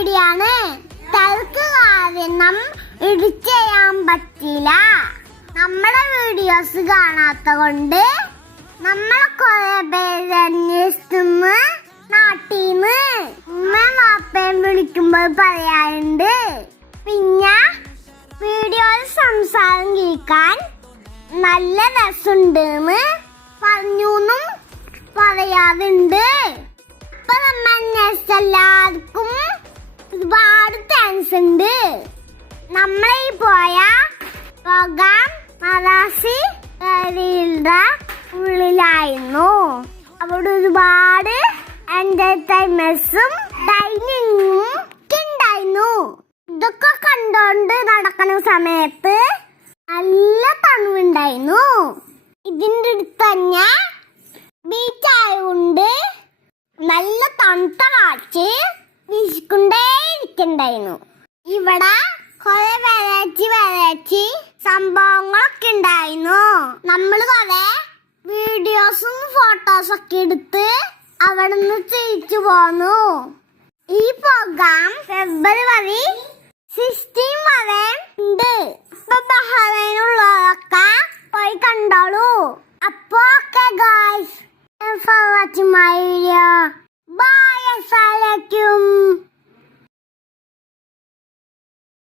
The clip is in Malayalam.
വീഡിയോ ആണ്. തൽക്ക് കാരണം എഡിറ്റ് ചെയ്യാൻ പറ്റില്ല. നമ്മുടെ വീഡിയോസ് കാണാത്ത കൊണ്ട് നമ്മളെ കുറെ പേര് അന്വേഷിക്കുന്നു. നാട്ടീന്ന് ഉമ്മയും വാപ്പയും വിളിക്കുമ്പോൾ പറയാറുണ്ട്. പിന്നെ വീഡിയോയിൽ സംസാരം കേൾക്കാൻ നല്ല രസമുണ്ടെന്ന് പറഞ്ഞൂന്നും പറയാറുണ്ട്. അപ്പൊ എല്ലാവർക്കും ഒരുപാട് താങ്ക്സ് ഉണ്ട്. നമ്മളീ പോയ പ്രോഗ്രാം മറാസി ഉള്ളിലായിരുന്നു. അവിടെ ഒരുപാട് എന്റർടൈൻമെന്റ്സും ഡൈനിങ്ങും ഉണ്ടായിരുന്നു. ഇതൊക്കെ കണ്ടോണ്ട് നടക്കുന്ന സമയത്ത് നല്ല തണുവുണ്ടായിരുന്നു. ഇതിന്റെ അടുത്ത് തന്നെ ബീച്ച് ആയതുകൊണ്ട് നല്ല തണുത്ത കാറ്റ് വീശിക്കൊണ്ടേയിരിക്കണ്ടായിരുന്നു. ഇവിടെ കുറെ വെറൈറ്റി സംഭവങ്ങളൊക്കെ ഉണ്ടായിരുന്നു. നമ്മൾ കുറെ വീഡിയോസും ഫോട്ടോസൊക്കെ എടുത്ത് അവിടെ നിന്ന് തിരിച്ചു പോന്നു. ഈ പ്രോഗ്രാം ഫെബ്രുവരി 16 വരെ ഉണ്ട്. ഇപ്പൊ ബഹ്റൈനുള്ളതൊക്കെ പോയി കണ്ടോളൂ. അപ്പൊ okay guys, for watching my video. Bye, അസ്സലാമു അലൈക്കും.